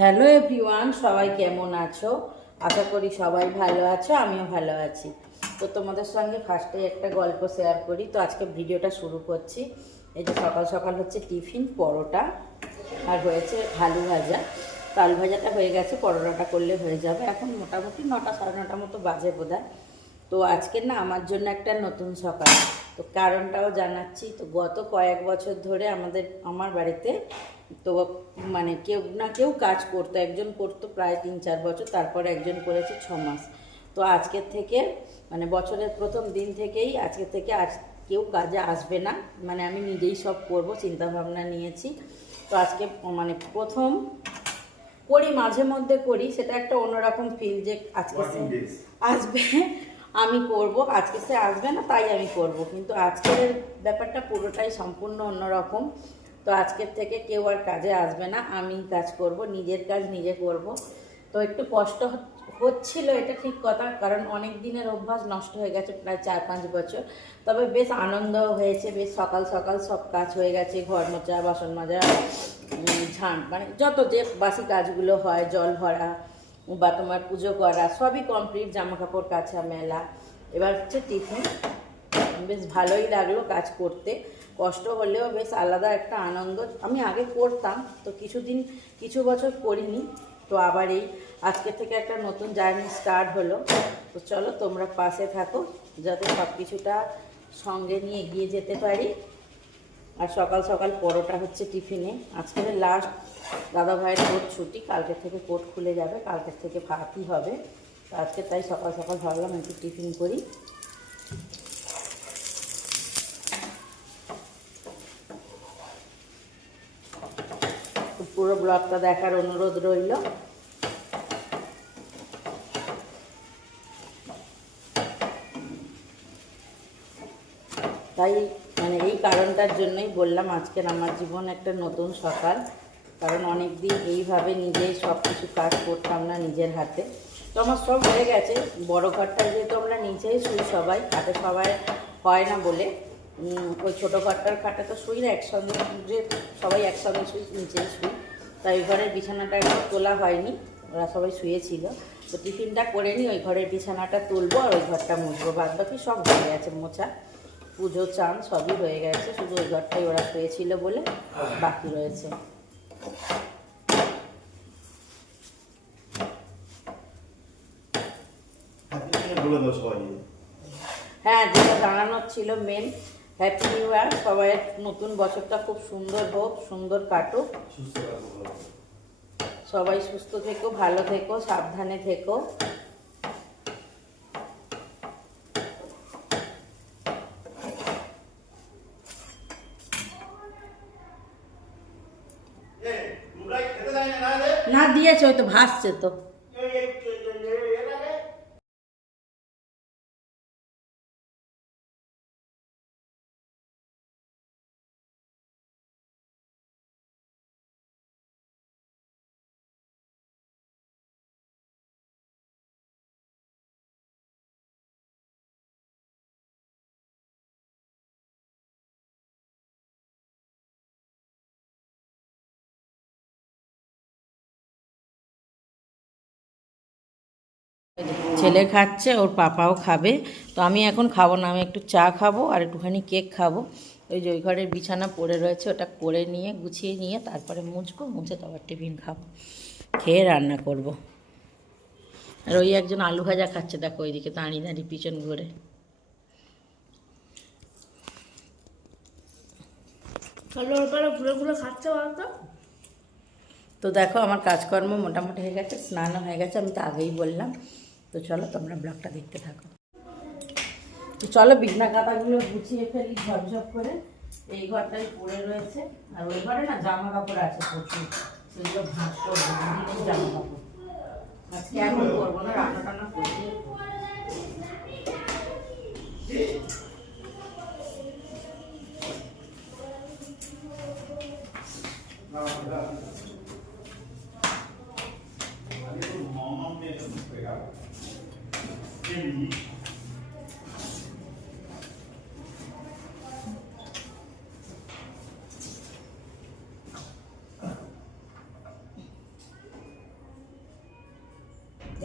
Hello everyone, সবাই কেমন আছো? আশা করি সবাই ভালো আছো, আমিও ভালো আছি। তো তোমাদের সঙ্গে ফার্স্টে একটা গল্প শেয়ার করি। তো আজকে ভিডিওটা শুরু করছি। এই যে সকাল সকাল হচ্ছে টিফিন, পরোটা আর হয়েছে আলু ভাজা। তো আলু ভাজাটা হয়ে গেছে, পরোটাটা করলে হয়ে যাবে। এখন মোটামুটি 9টা সাড়ে 9টা মতো বাজে বোধহয়। তো আজকে না আমার জন্য একটা নতুন সকাল। তো কারণটাও জানাচ্ছি। তো গত কয়েক বছর ধরে আমার বাড়িতে তো মানে কেউ না কেউ কাজ করতো, একজন করতো প্রায় 3-4 বছর, তারপর একজন করেছে 6 মাস। তো আজকের থেকে মানে বছরের প্রথম দিন থেকেই আজকে থেকে কেউ কাজে আসবে না, মানে আমি নিজেই সব করব চিন্তা ভাবনা নিয়েছি। তো আজকে মানে প্রথম করি, মাঝে মধ্যে করি, সেটা একটা অন্যরকম ফিল যে আজকে সে আসবে, আমি করব। আজকে সে আসবে না তাই আমি করব, কিন্তু আজকের ব্যাপারটা পুরোটাই সম্পূর্ণ অন্যরকম। তো আজকের থেকে কেউ আর কাজে আসবে না, আমি কাজ করব, নিজের কাজ নিজে করব। তো একটু কষ্ট হচ্ছিল, এটা ঠিক কথা, কারণ অনেক দিনের অভ্যাস নষ্ট হয়ে গেছে, প্রায় 4-5 বছর। তবে বেশ আনন্দ হয়েছে, বেশ সকাল সকাল সব কাজ হয়ে গেছে, ঘর মোছা, বাসন মাজা, ঝাঁট, মানে যত যে বাসি কাজগুলো হয়, জল ভরা বা তোমার পুজো করা, সবই কমপ্লিট, জামা কাপড় কাচা, মেলা। এবার হচ্ছে টিফিন। বেশ ভালোই লাগলো কাজ করতে, কষ্ট হলেও বেশ আলাদা একটা আনন্দ। আমি আগে করতাম, তো কিছু বছর করিনি। তো আবার এই আজকে থেকে একটা নতুন জার্নি স্টার্ট হলো। তো চলো তোমরা পাশে থাকো, যাতে সব কিছুটা সঙ্গে নিয়ে এগিয়ে যেতে পারি। আর সকাল সকাল পরোটা হচ্ছে টিফিনে। আজকের লাস্ট দাদা ভাইয়ের কোর্ট ছুটি, কালকের থেকে কোর্ট খুলে যাবে, কালকের থেকে ভাতই হবে। তো আজকে তাই সকাল সকাল ভাবলাম একটু টিফিন করি। তো পুরো ব্লগটা দেখার অনুরোধ রইল। তাই মানে এই কারণটার জন্যই বললাম আজকের আমার জীবন একটা নতুন সকাল। কারণ অনেক দিন এইভাবে নিজেই সব কিছু কাজ করতাম না নিজের হাতে। তো আমার সব হয়ে গেছে। বড় ঘরটা যেহেতু আমরা নিচেই শুই, সবাই খাটে সবাই হয় না বলে ওই ছোটো ঘরটার খাটে তো শুই না, একসঙ্গে যে সবাই একসঙ্গে শুই, নিচেই শুই। তাই ওই ঘরের বিছানাটা একটু তোলা হয়নি, ওরা সবাই শুয়েছিল। তো টিফিনটা করে নিই, ওই ঘরের বিছানাটা তুলবো আর ওই ঘরটা মুছবো, বাদ বাকি সব হয়ে গেছে মোছা, পুজো চান সবই হয়ে গেছে, শুধু ওই ঘরটাই ওরা শুয়েছিল বলে বাকি রয়েছে। হ্যাঁ, যেটা জানানোর ছিল মেন, হ্যাপি নিউ ইয়ার। সবাই নতুন বছরটা খুব সুন্দর হোক, সুন্দর কাটুক, সবাই সুস্থ থেকো, ভালো থেকো, সাবধানে থেকো। না দিয়েছে, ওই তো ভাসছে তো। ছেলে খাচ্ছে, ওর পাপাও খাবে। তো আমি এখন খাবো না, আমি একটু চা খাবো আর একটুখানি কেক খাবো। ওই যে ওই ঘরের বিছানা পড়ে রয়েছে, ওটা করে নিয়ে গুছিয়ে নিয়ে তারপরে মুছবো, মুছে তারপর টিফিন খাবো, খেয়ে রান্না করব। আর ওই একজন আলু ভাজা খাচ্ছে, দেখো ওইদিকে দাঁড়িয়ে দাঁড়িয়ে পিছন ঘুরে। ঘুরে ঘুরে খাচ্ছে বলতো। তো দেখো আমার কাজকর্ম মোটামুটি হয়ে গেছে, স্নানও হয়ে গেছে, আমি তো আগেই বললাম। তো চলো তোমরা ব্লগটা দেখতে থাকো। তো চলো বিছনা কাঁথাগুলো গুছিয়ে ফেলি ঝপঝপ করে। এই ঘরটাই পড়ে রয়েছে, আর ওই ঘরে না জামা কাপড় আছে প্রচুর, সেগুলো ভাঁজ করবো, দুদিনের জামা কাপড়। আজকে এখন করবো না, রান্না টান্না করবো।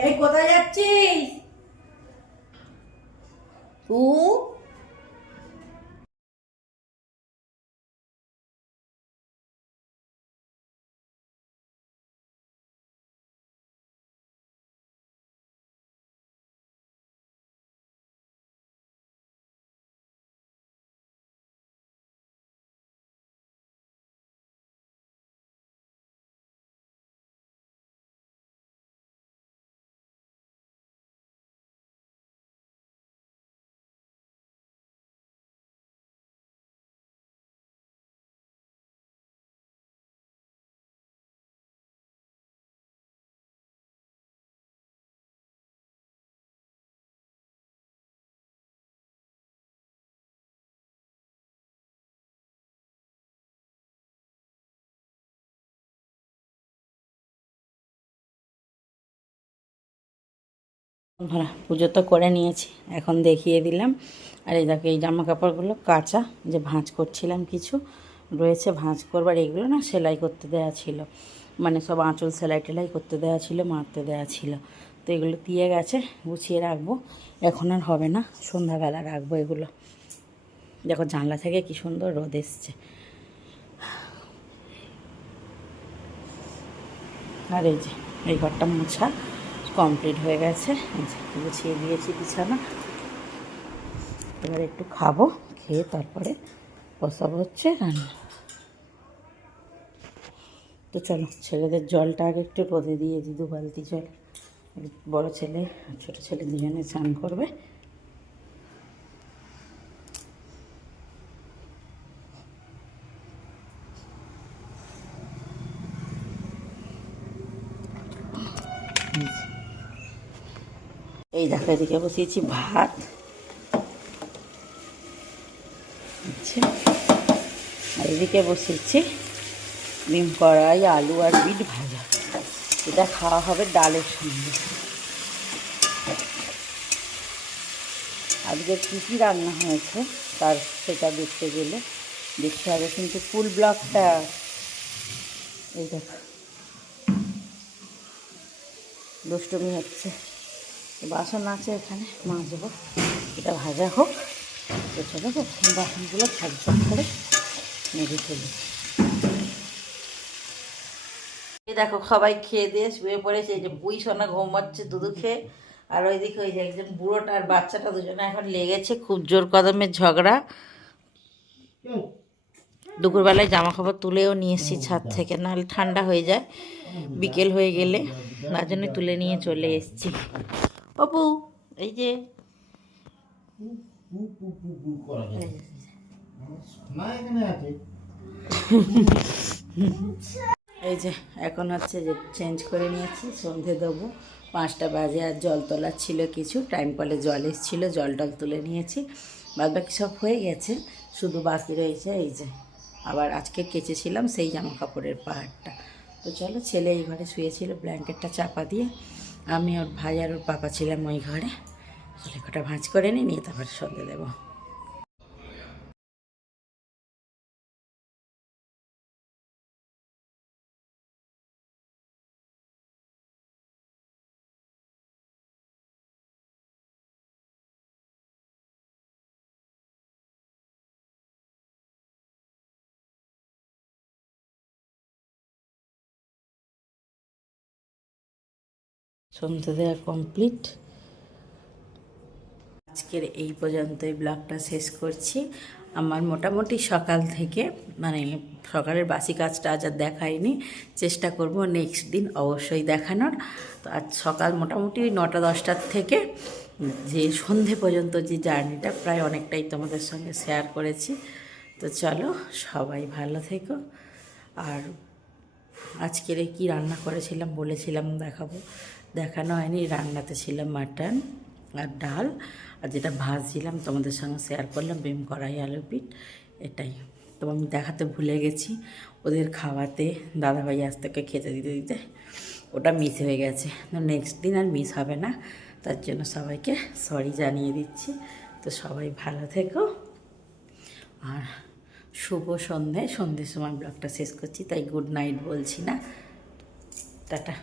এই কোথায় যাচ্ছিস? হ্যাঁ, পুজো তো করে নিয়েছি, এখন দেখিয়ে দিলাম। আর এই দেখো এই জামা কাপড়গুলো কাঁচা, যে ভাঁজ করছিলাম কিছু রয়েছে ভাঁজ করবার, এগুলো না সেলাই করতে দেওয়া ছিল, মানে সব আঁচল সেলাই টেলাই করতে দেওয়া ছিল, মারতে দেওয়া ছিল। তো এগুলো দিয়ে গেছে, গুছিয়ে রাখবো, এখন আর হবে না, সন্ধ্যাবেলা রাখবো এগুলো। দেখো জানলা থেকে কি সুন্দর রোদ এসছে। আর এই যে এই ঘরটা মোছা কমপ্লিট হয়ে গেছে, গুছিয়ে দিয়েছি বিছানা। এবার একটু খাবো, খেয়ে তারপরে বসাবো হচ্ছে রান্না। তো চলো ছেলেদের জলটা আগে একটু রোদে দিয়ে দিই, 2 বালতি জল। বড় ছেলে আর ছোটো ছেলে দুজনে স্নান করবে। এই দেখো এদিকে বসিয়েছি ভাত, আচ্ছা, আর এদিকে বসিয়েছি ডিম কড়াই, আলু আর বিট ভাজা। এটা খাওয়া হবে ডালের সঙ্গে। আজকে কী কী রান্না হয়েছে তার সেটা দেখতে গেলে দেখতে হবে কিন্তু ফুল ব্লগটা। এই দেখো দুষ্টুমি হচ্ছে, বাসন আছে এখানে মাজবো, এটা ভাজা হোক। তো চলো বাসনগুলো ঝকঝক করে মেজে ফেলি। এই দেখো সবাই খেয়ে দিয়ে শুয়ে পড়েছে, এই যে বুই সোনা ঘুমাচ্ছে দুধু খেয়ে, আর ওইদিকে ওই যে একজন বুড়োটা আর বাচ্চাটা দুজনে এখন লেগেছে, খুব জোর কদমের ঝগড়া। দুপুরবেলায় জামা কাপড় তুলেও নিয়ে এসেছি ছাদ থেকে, নাহলে ঠান্ডা হয়ে যায় বিকেল হয়ে গেলে, তার জন্য তুলে নিয়ে চলে এসেছি। অপু এই যে এই যে এখন হচ্ছে যে চেঞ্জ করে নিয়েছি, সন্ধে দেবো, 5টা বাজে। আর জল তোলার ছিল কিছু, টাইম কলে জল এসেছিলো, জল টল তুলে নিয়েছি, বাদ বাকি সব হয়ে গেছে, শুধু বাকি রয়েছে এই যে আবার আজকে কেচেছিলাম সেই জামা কাপড়ের পাহাড়টা। তো চলো, ছেলে এই ঘরে শুয়েছিল ব্ল্যাঙ্কেটটা চাপা দিয়ে, আমি ওর ভাই আর ওর পাপা ছিলাম ওই ঘরে। চলে কটা ভাঁজ করে নিয়ে তারপরে সন্ধে দেবো। সন্ধে দেওয়া কমপ্লিট। আজকের এই পর্যন্তই ব্লগটা শেষ করছি। আমার মোটামুটি সকাল থেকে, মানে সকালের বাসি কাজটা আজ আর দেখাইনি, চেষ্টা করব নেক্সট দিন অবশ্যই দেখানোর। তো আজ সকাল মোটামুটি ওই 9টা 10টার থেকে যে সন্ধে পর্যন্ত যে জার্নিটা প্রায় অনেকটাই তোমাদের সঙ্গে শেয়ার করেছি। তো চলো সবাই ভালো থেকো। আর আজকের কি রান্না করেছিলাম বলেছিলাম দেখাবো, দেখানো হয়নি। রান্নাতে ছিল মাটন আর ডাল, আর যেটা ভাজছিলাম তোমাদের সঙ্গে শেয়ার করলাম ডিম কড়াই আলু পিঠ, এটাই তো আমি দেখাতে ভুলে গেছি। ওদের খাওয়াতে দাদাভাই আজ থেকে খেতে দিতে দিতে ওটা মিস হয়ে গেছে। নেক্সট দিন আর মিস হবে না, তার জন্য সবাইকে সরি জানিয়ে দিচ্ছি। তো সবাই ভালো থেকো, আর শুভ সন্ধ্যে। সন্ধ্যের সময় ব্লগটা শেষ করছি, তাই গুড নাইট বলছি না, টাটা।